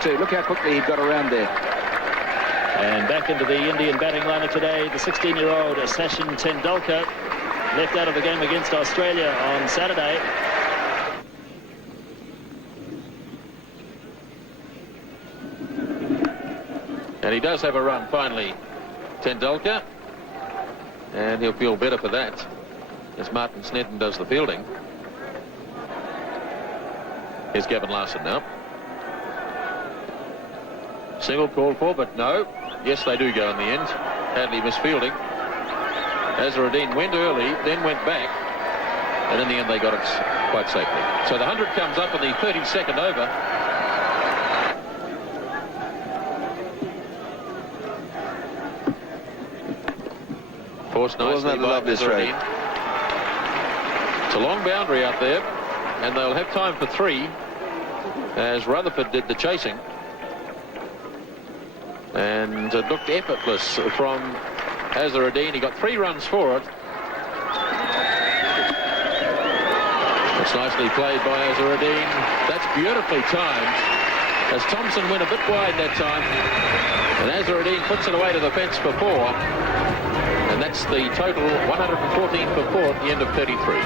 too. Look how quickly he got around there. And back into the Indian batting lineup today, the 16-year-old Sachin Tendulkar, left out of the game against Australia on Saturday. And he does have a run finally, Tendulkar, and he'll feel better for that as Martin Snedden does the fielding. Here's Gavin Larson now. Single called for, but no. Yes, they do go in the end. Hadley misfielding. Azharuddin went early, then went back, and in the end they got it quite safely. So the 100 comes up in the 32nd over. Forced nicely by Azharuddin. It's a long boundary out there, and they'll have time for 3 as Rutherford did the chasing. And it looked effortless from Azharuddin. He got 3 runs for it. It's nicely played by Azharuddin. That's beautifully timed, as Thompson went a bit wide that time, and Azharuddin puts it away to the fence for 4. And that's the total, 114 for 4 at the end of 33.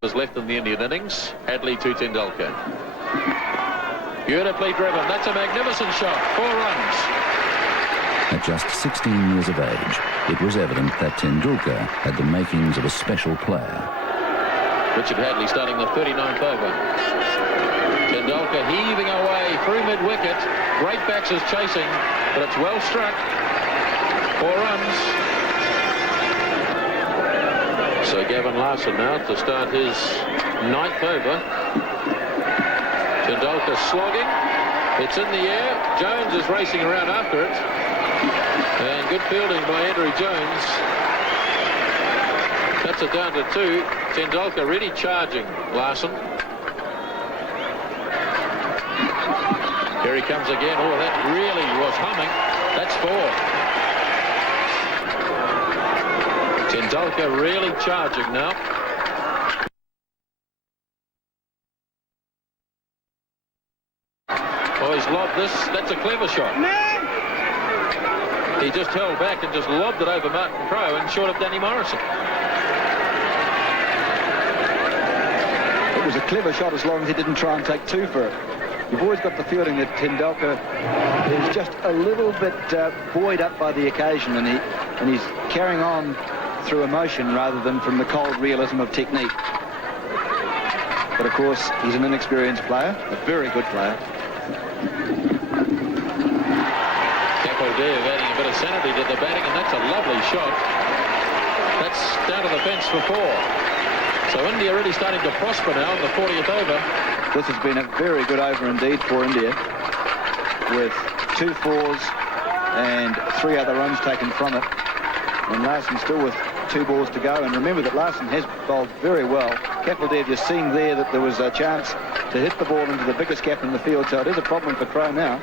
Was left in the Indian innings. Hadley to Tendulkar. Beautifully driven. That's a magnificent shot. 4 runs. At just 16 years of age, it was evident that Tendulkar had the makings of a special player. Richard Hadley starting the 39th over. Tendulkar heaving away through mid-wicket. Great backs chasing, but it's well struck. 4 runs. So Gavin Larson now to start his 9th over. Tendulkar slogging. It's in the air. Jones is racing around after it. And good fielding by Andrew Jones. Cuts it down to 2. Tendulkar really charging Larson. Here he comes again. Oh, that really was humming. That's 4. Tendulkar really charging now. Oh, he's lobbed this. That's a clever shot. He just held back and just lobbed it over Martin Crowe and short of Danny Morrison. It was a clever shot as long as he didn't try and take 2 for it. You've always got the feeling that Tendulkar is just a little bit buoyed up by the occasion, and he's carrying on through emotion rather than from the cold realism of technique. But of course, he's an inexperienced player, a very good player. Kapildev adding a bit of sanity to the batting, and that's a lovely shot. That's down to the fence for 4. So India really starting to prosper now in the 40th over. This has been a very good over indeed for India, with 2 4s and 3 other runs taken from it. And Larson still with 2 balls to go. And remember that Larson has bowled very well. Kapildev just seeing there that there was a chance to hit the ball into the biggest gap in the field. So it is a problem for Crowe now.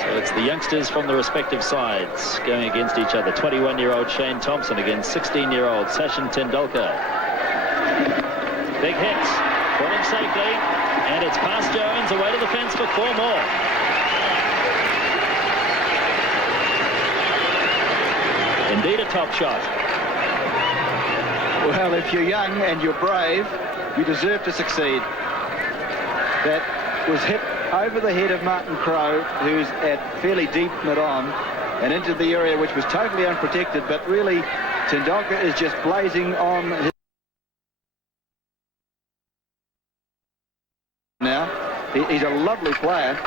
So it's the youngsters from the respective sides going against each other. 21-year-old Shane Thompson against 16-year-old Sachin Tendulkar. Big hits. Caught him safely. And it's past Jones, away to the fence for 4 more. Indeed a top shot. Well, if you're young and you're brave, you deserve to succeed. That was hit over the head of Martin Crowe, who's at fairly deep mid-on, and into the area which was totally unprotected, but really Tendulkar is just blazing on his... Now, he's a lovely player,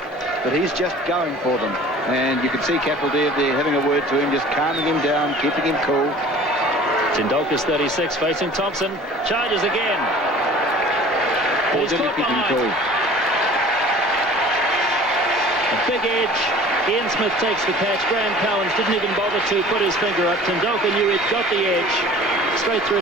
but he's just going for them. And you can see Kapildev there having a word to him, just calming him down, keeping him cool. Tendulkar's 36, facing Thompson. Charges again. Or did he keep him cool? A big edge. Ian Smith takes the catch. Graham Cowans didn't even bother to put his finger up. Tendulkar knew he'd got the edge. Straight through.